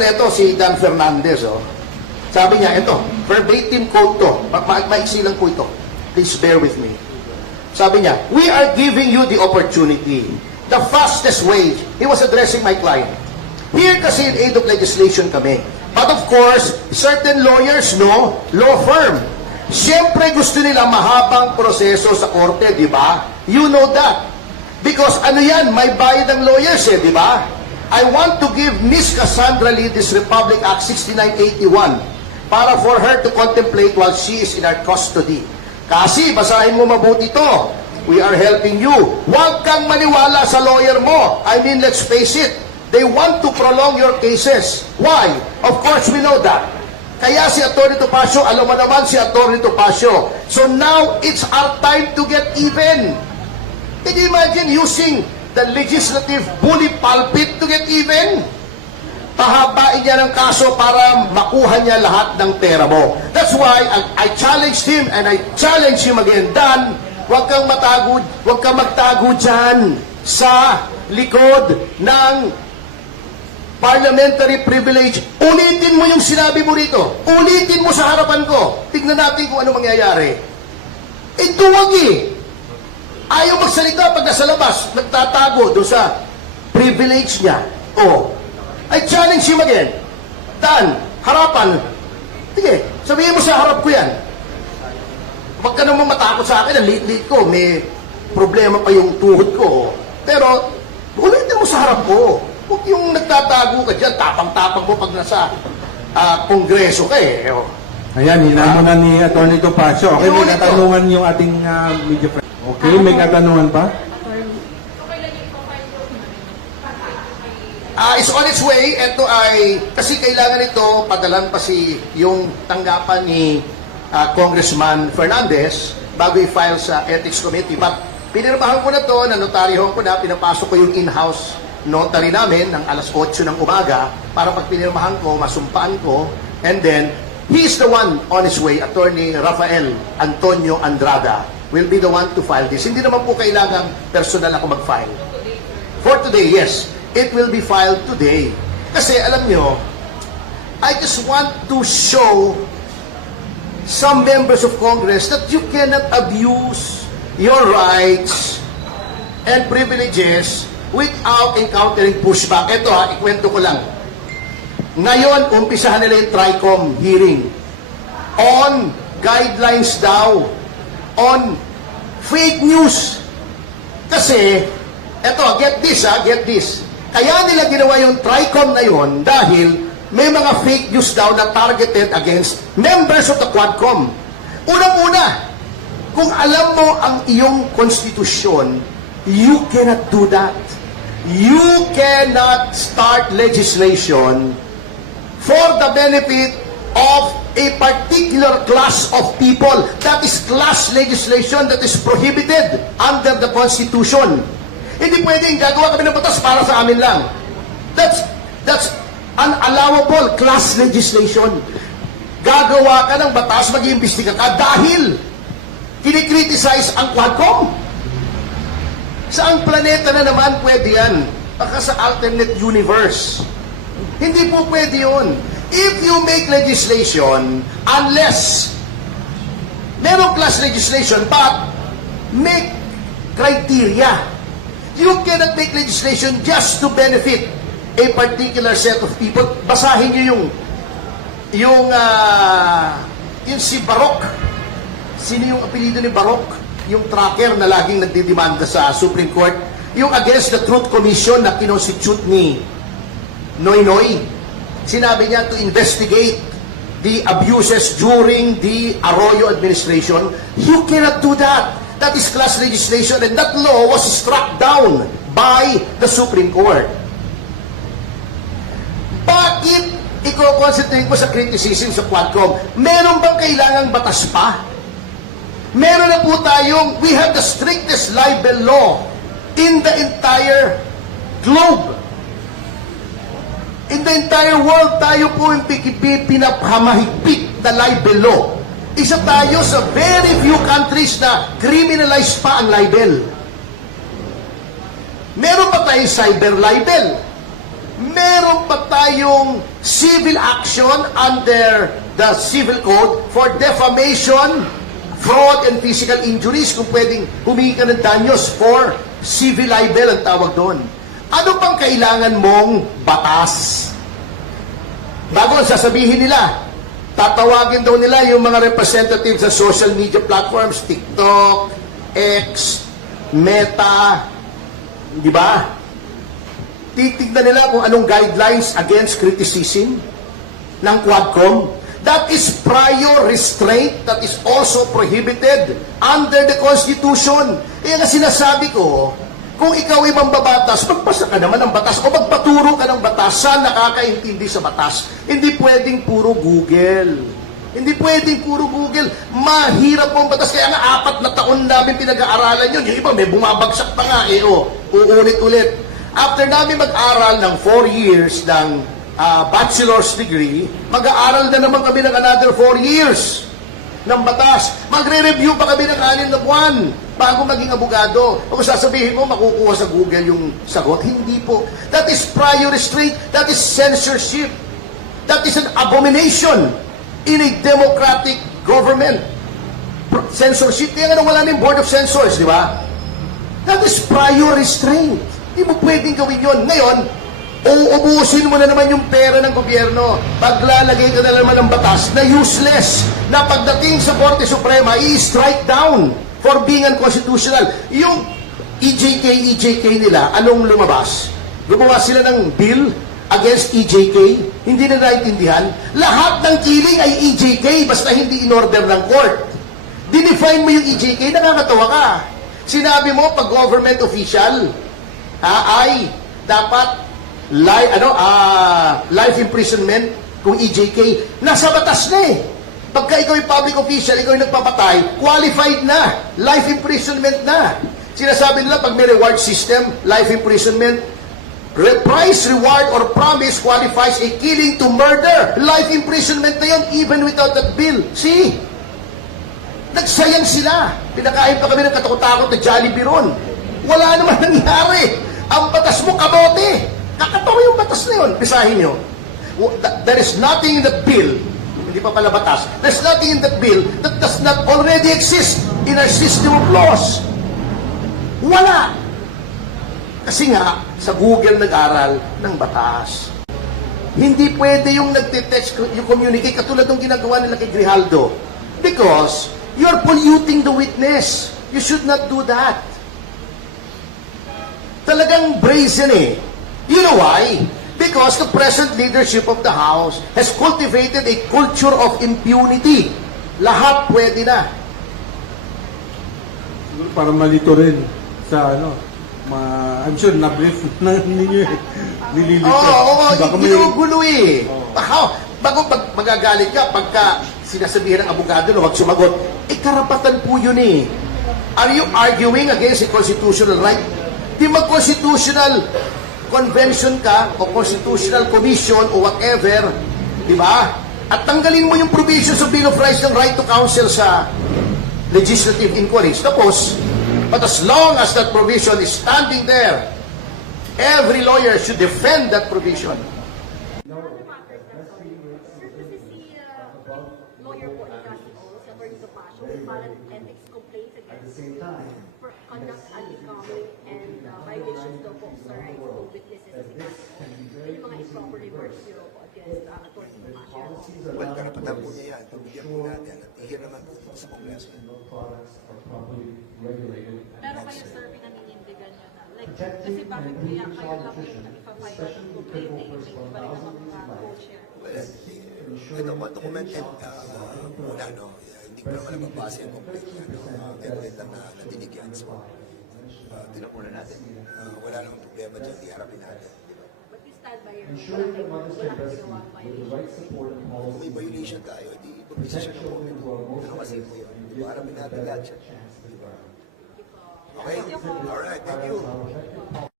nito si Dan Fernandez, oh. Sabi niya, ito, verbatim quote to. Maiksi lang po ito. Please bear with me. Sabi niya, we are giving you the opportunity. The fastest way. He was addressing my client. Here kasi in aid of legislation kami. But of course, certain lawyers, no, law firm. Siyempre gusto nila mahabang proseso sa korte, di ba? You know that. Because ano yan, may bayad ng lawyers eh, di ba? I want to give Miss Cassandra Lee this Republic Act 6981 para for her to contemplate while she is in our custody. Kasi, basahin mo mabuti ito. We are helping you. Huwag kang maniwala sa lawyer mo. I mean, let's face it. They want to prolong your cases. Why? Of course, we know that. Kaya si Atty. Topacio, alam mo naman si Atty. Topacio. So now, it's our time to get even. Can you imagine using the legislative bully pulpit to get even? Pahabain niya ng kaso para makuha niya lahat ng pera mo. That's why I challenged him and I challenge him again. Dan, huwag kang magtago dyan sa likod ng parliamentary privilege. Ulitin mo yung sinabi mo rito. Ulitin mo sa harapan ko. Tignan natin kung ano mangyayari. Ito wag eh. Ayaw magsalita pag nasa labas. Nagtatago doon sa privilege niya. Oh. I challenge him again. Dan, harapan. Sige, sabihin mo sa harap ko yan. Huwag ka naman matakot sa akin. Ang liit-liit ko. May problema pa yung tuhod ko. Pero, ulitin mo sa harap ko. Huwag yung nagtatago ka dyan. Tapang-tapang mo pag nasa kongreso ka eh. Ayan, hinamo na ni Atty. Topacio. Okay, may katanungan yung ating media friend. Okay, may katanungan pa? It's on its way. Ito ay, kasi kailangan ito, padalan pa yung tanggapan ni Congressman Fernandez bago i-file sa Ethics Committee. But pinirmahan ko na to, nanotaryohan ko na, pinapasok ko yung in-house notary namin ng alas 8 ng umaga para pag pinirmahan ko, masumpaan ko, and then, he is the one on his way, Attorney Rafael Antonio Andrada, will be the one to file this. Hindi naman po kailangan personal ako mag-file. For today, yes. It will be filed today. Kasi alam nyo, I just want to show some members of Congress that you cannot abuse your rights and privileges without encountering pushback. Ito ikwento ko lang. Ngayon, umpisahan nila yung TRICOM hearing on guidelines daw on fake news. Kasi, eto, get this. Kaya nila ginawa yung TRICOM na yun dahil may mga fake news daw na targeted against members of the Quadcom. Unang-una, kung alam mo ang iyong konstitusyon, you cannot do that. You cannot start legislation for the benefit of a particular class of people. That is class legislation that is prohibited under the Constitution. Hindi pwedeng gagawa kami ng batas para sa amin lang. That's unallowable class legislation. Gagawa ka ng batas, mag-iimbestiga ka dahil kinikriticize ang Quadcom. Saang planeta na naman pwede yan? Baka sa alternate universe. Hindi po pwede yun. If you make legislation, unless merong class legislation, but make criteria. You cannot make legislation just to benefit a particular set of people. Basahin niyo yung si Barok. Sino yung apelido ni Barok? Yung tracker na laging nagdidemanda sa Supreme Court. Yung against the Truth Commission na kinonstitute ni Noynoy. Sinabi niya to investigate the abuses during the Arroyo administration. You cannot do that. That is class legislation, and that law was struck down by the Supreme Court. Bakit i-concentrate mo sa criticism sa Quadcom? Meron bang kailangang batas pa? Meron na po tayong, we have the strictest libel law in the entire globe. In the entire world, tayo po yung pinapamahigpit na libel law. Isa tayo sa very few countries na criminalized pa ang libel. Meron pa tayong cyber libel. meron pa tayong civil action under the civil code for defamation, fraud, and physical injuries kung pwedeng humingi ka ng danyos for civil libel ang tawag doon. Ano pang kailangan mong batas? Bago sasabihin nila, tatawagin daw nila yung mga representatives sa social media platforms, TikTok, X, Meta, di ba? Titignan nila kung anong guidelines against criticism ng Quadcom. That is prior restraint that is also prohibited under the Constitution. Kaya nga sinasabi ko, kung ikaw ay mambabatas, magpasa ka naman ng batas o magpaturo ka ng batas sa nakakaintindi sa batas. Hindi pwedeng puro Google. Hindi pwedeng puro Google. Mahirap po ang batas. Kaya nga 4 na taon namin pinag-aaralan yun. Yung iba may bumabagsak pa nga. Uulit-ulit. After namin mag-aral ng 4 years ng bachelor's degree, mag-aaral na naman kami ng another 4 years ng batas. Magre-review pa kami ng 6 na buwan bago maging abogado. O kung sasabihin mo, makukuha sa Google yung sagot, hindi po. That is prior restraint. That is censorship. That is an abomination in a democratic government. Censorship. Kaya nga wala na yung Board of Censors, di ba? That is prior restraint. Hindi mo pwedeng gawin yun. Ngayon, uubusin mo na naman yung pera ng gobyerno. Paglalagay ka na naman ng batas na useless, na pagdating sa Korte Suprema, i-strike down for being unconstitutional. Yung EJK nila, anong lumabas? Gumawa sila ng bill against EJK, hindi na naintindihan. Lahat ng killing ay EJK, basta hindi in-order ng court. Dinefine mo yung EJK, nakakatawa ka. Sinabi mo, pag government official, ay dapat life imprisonment kung EJK, nasa batas na eh. Pagka ikaw ay public official, ikaw ay nagpapatay, qualified na. Life imprisonment na. Sinasabi nila, pag may reward system, life imprisonment, price, reward, or promise qualifies a killing to murder. Life imprisonment na yun, even without that bill. See? Nagsayang sila. Pinakain pa kami ng katakot-takot na Jollibee ron. Wala naman nangyari. Ang batas mo, kabote. Nakatawa yung batas na yun. Pisahin nyo. There is nothing in that bill, hindi pa pala batas, there's nothing in that bill that does not already exist in our system of laws. Wala. Kasi nga, sa Google nag-aral ng batas. Hindi pwede yung nagte-text, yung communicate, katulad ng ginagawa nila kay Grijaldo. Because, you're polluting the witness. You should not do that. Talagang brazen eh. You know why? Because the present leadership of the House has cultivated a culture of impunity. Lahat pwede na. Siguro para malito rin sa I'm sure na-brief na ninyo eh. Nililito. Oo, ginugulo eh. Bago magagalit ka, pagka sinasabihan ng abogado na huwag sumagot, karapatan po yun eh. Are you arguing against a constitutional right? Di mag-constitutional convention ka o constitutional commission o whatever, di ba? At tanggalin mo yung provisions of Bill of Rights ng right to counsel sa legislative inquiries. Tapos, but as long as that provision is standing there, every lawyer should defend that provision. Lawyer po Ignacio sa Attorney Topacio filed an ethics complaint against for conduct unbecoming and violations daw po sa rights of witnesses as yung mga improper remarks niyo po against Attorney Topacio. Well, karapatan po niya yan. Pabigyan po natin at ihir naman po sa Kongreso. Pero kayo sir, pinaninindigan niyo na. Like, kasi bakit kaya kayo lang yung nag-file ng complaint eh, hindi ba rin naman mga co-chair? Ito po, documented muna, no? Hindi ko naman nababasa yung complete evidence lang na natinig yan. So, tinapuna natin. Wala namang problema dyan, iharapin natin. But you stand by your wala kang ginawang violation. Kung may violation tayo, di pag-decision na po. Ano kasi po yun? Iharapin natin lahat yan. Okay? Alright, thank you.